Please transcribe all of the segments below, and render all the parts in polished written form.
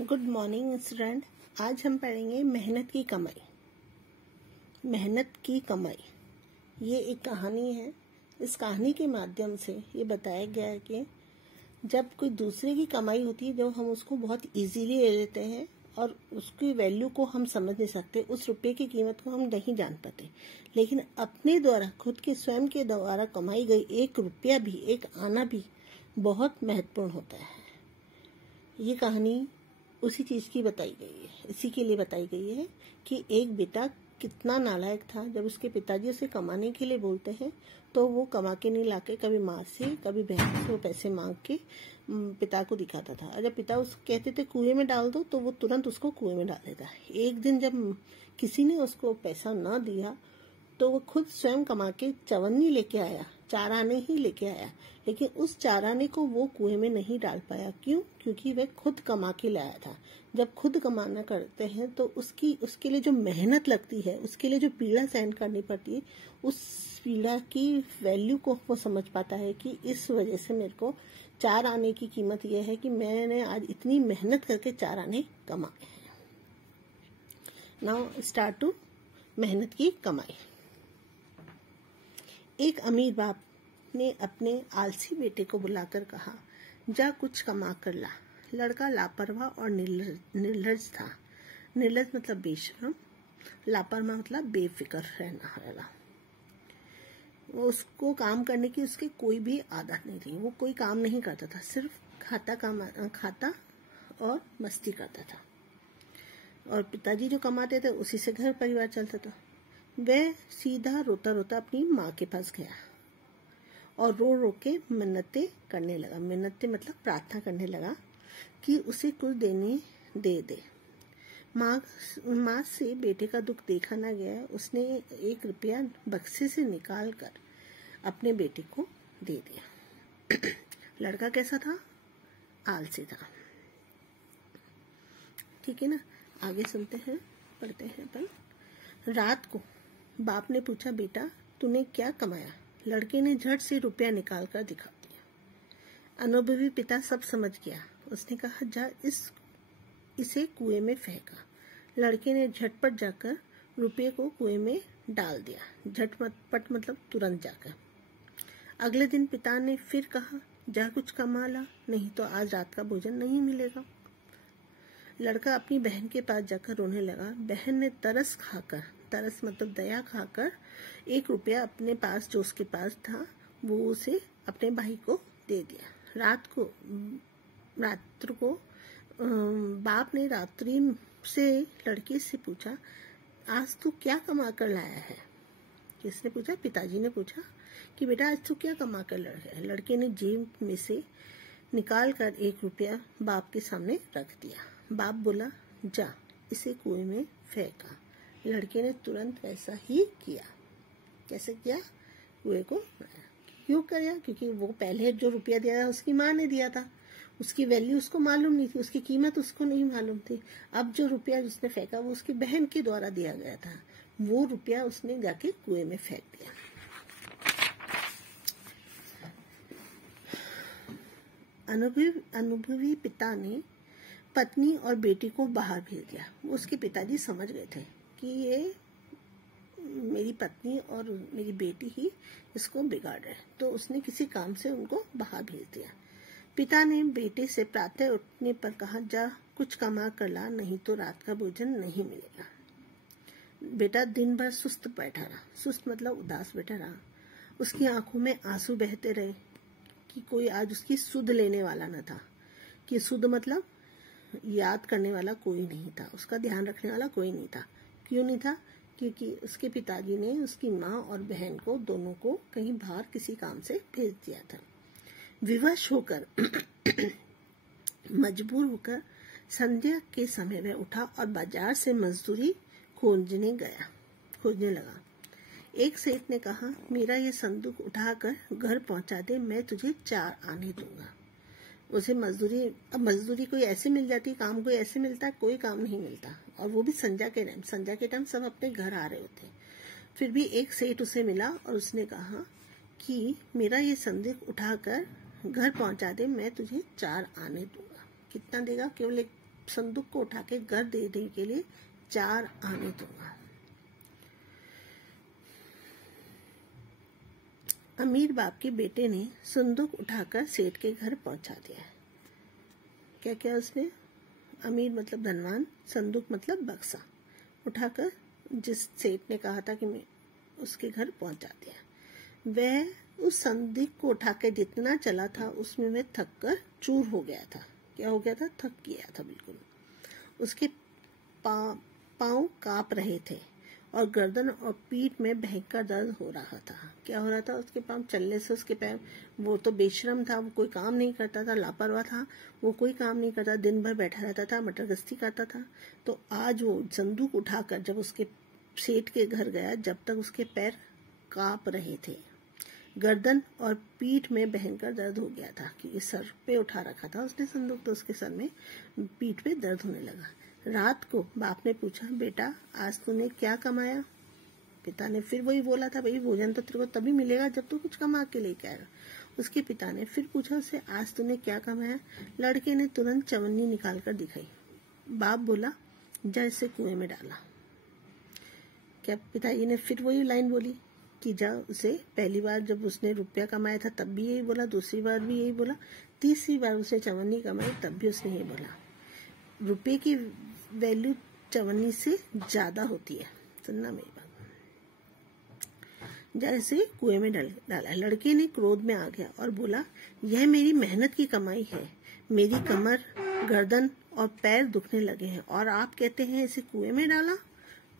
Good morning student. आज हम पढ़ेंगे मेहनत की कमाई। मेहनत की कमाई ये एक कहानी है। इस कहानी के माध्यम से ये बताया गया है कि जब कोई दूसरे की कमाई होती है, जब हम उसको बहुत इजीली ले लेते हैं और उसकी वैल्यू को हम समझ नहीं सकते, उस रुपये की कीमत को हम नहीं जान पाते, लेकिन अपने द्वारा खुद के स्वयं के द्वारा कमाई गई एक रुपया भी, एक आना भी बहुत महत्वपूर्ण होता है। ये कहानी उसी चीज की बताई गई है, इसी के लिए बताई गई है कि एक बेटा कितना नालायक था। जब उसके पिताजी उसे कमाने के लिए बोलते हैं तो वो कमा के नहीं लाके कभी माँ से कभी बहन से वो पैसे मांग के पिता को दिखाता था। और जब पिता उसको कहते थे कुएं में डाल दो तो वो तुरंत उसको कुएं में डाल देता। एक दिन जब किसी ने उसको पैसा न दिया तो वो खुद स्वयं कमा के चवन्नी लेके आया, 4 आने ही लेके आया, लेकिन उस 4 आने को वो कुएं में नहीं डाल पाया। क्यों? क्योंकि वह खुद कमा के लाया था। जब खुद कमाना करते हैं तो उसके लिए जो मेहनत लगती है, उसके लिए जो पीड़ा सहन करनी पड़ती है, उस पीड़ा की वैल्यू को वो समझ पाता है कि इस वजह से मेरे को 4 आने की कीमत यह है कि मैंने आज इतनी मेहनत करके 4 आने कमाए हैं। नाउ स्टार्ट टू मेहनत की कमाई। एक अमीर बाप ने अपने आलसी बेटे को बुलाकर कहा, जा कुछ कमा कर ला। लड़का लापरवाह और निर्लज था। निर्लज मतलब बेशरम, लापरवाह मतलब बेफिक्र रहना वाला। उसको काम करने की उसकी कोई भी आदत नहीं थी। वो कोई काम नहीं करता था, सिर्फ खाता और मस्ती करता था। और पिताजी जो कमाते थे उसी से घर परिवार चलता था। वह सीधा रोता रोता अपनी माँ के पास गया और रो रो के मिन्नतें करने लगा। मिन्नतें मतलब प्रार्थना करने लगा कि उसे कुछ देने दे। माँ से बेटे का दुख देखा ना गया। उसने 1 रुपया बक्से से निकाल कर अपने बेटे को दे दिया। लड़का कैसा था? आलसी था। ठीक है ना, आगे सुनते हैं, पढ़ते हैं अपन। रात को बाप ने पूछा, बेटा तूने क्या कमाया? लड़के ने झट से रुपया निकाल कर दिखा दिया। अनुभवी पिता सब समझ गया। उसने कहा, जा इसे कुएं में फेंका। लड़के ने झटपट जाकर रुपये को कुएं में डाल दिया। झटपट मतलब तुरंत जाकर। अगले दिन पिता ने फिर कहा, जा कुछ कमा ला, नहीं तो आज रात का भोजन नहीं मिलेगा। लड़का अपनी बहन के पास जाकर रोने लगा। बहन ने तरस मतलब दया खाकर 1 रुपया अपने पास जो उसके पास था वो उसे अपने भाई को दे दिया। रात्र को बाप ने रात्रि से लड़के से पूछा, आज तू क्या कमा कर लाया है? किसने पूछा? पिताजी ने पूछा कि बेटा आज तू क्या कमा कर लाया है? लड़के ने जेब में से निकाल कर 1 रुपया बाप के सामने रख दिया। बाप बोला, जा इसे कुएं में फेंका। लड़के ने तुरंत वैसा ही किया। कैसे किया? कुएं को क्यों किया? क्योंकि वो पहले जो रुपया दिया था उसकी माँ ने दिया था। उसकी वैल्यू उसको मालूम नहीं थी, उसकी कीमत उसको नहीं मालूम थी। अब जो रुपया उसने फेंका वो उसकी बहन के द्वारा दिया गया था। वो रुपया उसने जाके कुएं में फेंक दिया। अनुभवी पिता ने पत्नी और बेटी को बाहर भेज दिया। उसके पिताजी समझ गए थे कि ये मेरी पत्नी और मेरी बेटी ही इसको बिगाड़ रहे, तो उसने किसी काम से उनको बाहर भेज दिया। पिता ने बेटे से प्रातः उठने पर कहा, जा कुछ कमा कर ला, नहीं तो रात का भोजन नहीं मिलेगा। बेटा दिन भर सुस्त बैठा रहा। सुस्त मतलब उदास बैठा रहा। उसकी आंखों में आंसू बहते रहे कि कोई आज उसकी सुध लेने वाला न था। कि सुध मतलब याद करने वाला कोई नहीं था, उसका ध्यान रखने वाला कोई नहीं था। क्यों नहीं था? क्योंकि उसके पिताजी ने उसकी माँ और बहन को दोनों को कहीं बाहर किसी काम से भेज दिया था। विवश होकर मजबूर होकर संध्या के समय वह उठा और बाजार से मजदूरी खोजने लगा। एक सेठ ने कहा, मेरा ये संदूक उठाकर घर पहुंचा दे, मैं तुझे 4 आने दूंगा। उसे मजदूरी कोई ऐसे मिल जाती, काम कोई ऐसे मिलता है? कोई काम नहीं मिलता। और वो भी संध्या के टाइम सब अपने घर आ रहे होते। फिर भी एक सेठ उसे मिला और उसने कहा कि मेरा ये संदूक उठाकर घर पहुंचा दे, मैं तुझे 4 आने दूंगा। कितना देगा? केवल संदूक को उठा के घर देने के लिए 4 आने दूंगा। अमीर बाप के बेटे ने संदूक उठाकर सेठ के घर पहुंचा दिया। क्या क्या उसने? अमीर मतलब धनवान, संदूक मतलब बक्सा, उठाकर जिस सेठ ने कहा था कि मैं उसके घर पहुंचा दिया। वह उस संदूक को उठाकर जितना चला था उसमें वह थक कर चूर हो गया था। क्या हो गया था? थक गया था बिल्कुल। उसके पाँव कांप रहे थे और गर्दन और पीठ में भयंकर दर्द हो रहा था। क्या हो रहा था? उसके पाँव चलने से उसके पैर, वो तो बेशरम था, वो कोई काम नहीं करता था, लापरवाह था, वो कोई काम नहीं करता, दिन भर बैठा रहता था, मटरगश्ती करता था। तो आज वो संदूक उठाकर जब उसके सेठ के घर गया, जब तक उसके पैर कांप रहे थे, गर्दन और पीठ में भयंकर दर्द हो गया था कि सर पे उठा रखा था उसने संदूक, तो उसके सर में पीठ पे दर्द होने लगा। रात को बाप ने पूछा, बेटा आज तूने क्या कमाया? पिता ने फिर वही बोला था, भाई भोजन तो तेरे को तभी मिलेगा जब तू कुछ कमा के लेके आएगा। उसके पिता ने फिर पूछा उससे, आज तूने क्या कमाया? लड़के ने तुरंत चवन्नी निकाल कर दिखाई। बाप बोला, जा इसे कुएं में डाला। क्या पिताजी ने फिर वही लाइन बोली कि जा उसे, पहली बार जब उसने रुपया कमाया था तब भी यही बोला, दूसरी बार भी यही बोला, तीसरी बार उसने चवन्नी कमाई तब भी उसने यही बोला। रुपये की वैल्यू चवन्नी से ज्यादा होती है। सुनना मेरी बात। जैसे कुएं में डाला। लड़के ने क्रोध में आ गया और बोला, यह मेरी मेहनत की कमाई है, मेरी कमर, गर्दन और पैर दुखने लगे हैं और आप कहते हैं इसे कुएं में डाला।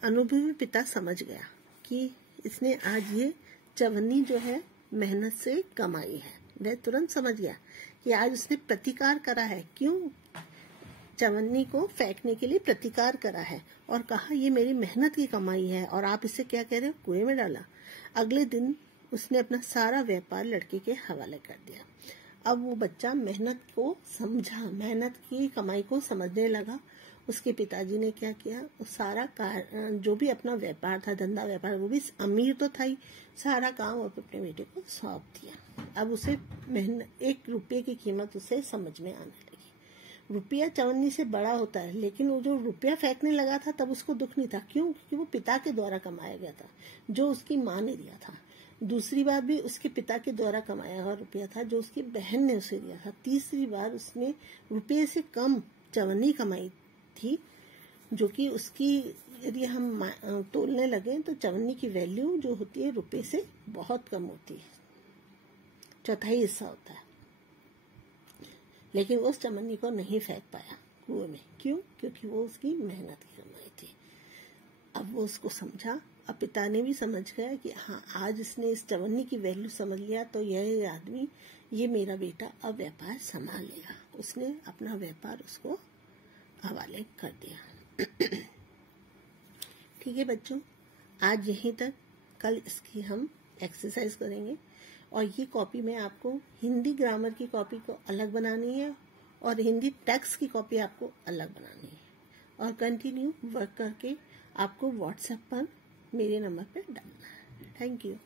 अनुभवी पिता समझ गया कि इसने आज ये चवन्नी जो है मेहनत से कमाई है। वह तुरंत समझ गया कि आज उसने प्रतिकार करा है। क्यों? चवन्नी को फेंकने के लिए प्रतिकार करा है और कहा ये मेरी मेहनत की कमाई है और आप इसे क्या कह रहे हो? कुएं में डाला। अगले दिन उसने अपना सारा व्यापार लड़के के हवाले कर दिया। अब वो बच्चा मेहनत को समझा, मेहनत की कमाई को समझने लगा। उसके पिताजी ने क्या किया, सारा जो भी अपना व्यापार था, धंधा व्यापार, वो भी अमीर तो था ही, सारा काम अपने बेटे को सौंप दिया। अब उसे मेहनत, 1 रुपये की कीमत उसे समझ में आने लगी। रुपया चवन्नी से बड़ा होता है, लेकिन वो जो रुपया फेंकने लगा था तब उसको दुख नहीं था। क्यों? क्योंकि वो पिता के द्वारा कमाया गया था, जो उसकी माँ ने दिया था। दूसरी बार भी उसके पिता के द्वारा कमाया हुआ रुपया था, जो उसकी बहन ने उसे दिया था। तीसरी बार उसने रुपये से कम चवन्नी कमाई थी, जो कि उसकी, यदि हम तोलने लगे तो चवन्नी की वैल्यू जो होती है रुपये से बहुत कम होती है, 1/4 हिस्सा होता है। लेकिन उस चवन्नी को नहीं फेंक पाया कुएं में। क्यों? क्योंकि वो उसकी मेहनत की कमाई थी। अब वो उसको समझा। अब पिता ने भी समझ गया कि हाँ, आज इसने इस चवन्नी की वैल्यू समझ लिया तो यह आदमी, ये मेरा बेटा अब व्यापार संभाल लेगा। उसने अपना व्यापार उसको हवाले कर दिया। ठीक है बच्चों, आज यहीं तक। कल इसकी हम एक्सरसाइज करेंगे और ये कॉपी में आपको हिंदी ग्रामर की कॉपी को अलग बनानी है और हिंदी टेक्स्ट की कॉपी आपको अलग बनानी है और कंटिन्यू वर्क करके आपको व्हाट्सएप पर मेरे नंबर पर डालना है। Thank you.